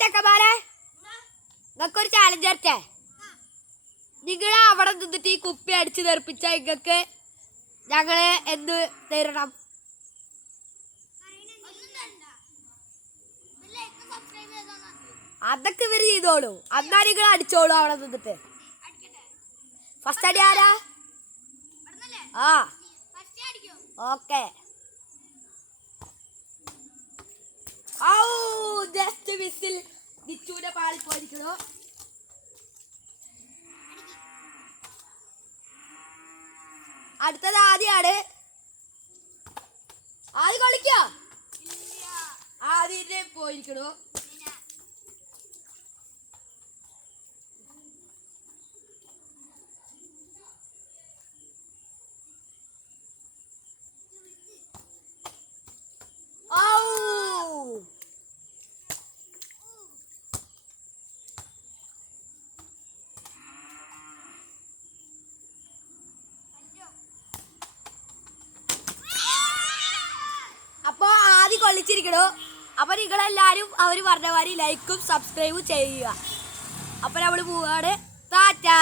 ചെക്കന്മാരെ നിങ്ങൾക്കൊരു ചാലഞ്ച് തരട്ടെ. നിങ്ങൾ അവിടെ നിന്നിട്ട് ഈ കുപ്പി അടിച്ചു തെറിപ്പിച്ച നിങ്ങൾക്ക് ഞങ്ങള് എന്ത് തരണം? അതൊക്കെ ഇവര് ചെയ്തോളൂ. അന്നാ നിങ്ങൾ അടിച്ചോളൂ അവിടെ നിന്നിട്ട്. ഫസ്റ്റ് അടി ആരാ? ആ ഓക്കെ. ജസ്റ്റ് മിസ്സിൽ നിച്ചൂടെ പാളിപ്പോയിരിക്കണോ? അടുത്തത് ആദ്യാണ്. ആദ്യം കളിക്കോ? ആദ്യം പോയിരിക്കണോ? അപ്പോൾ ആദ്യം കൊള്ളിച്ചിരിക്കണോ? അപ്പോൾ നിങ്ങളെല്ലാവരും അവർ പറഞ്ഞ മാതിരി ലൈക്കും സബ്സ്ക്രൈബും ചെയ്യുക. അപ്പോൾ നമ്മൾ പോവാണ്. ടാറ്റാ.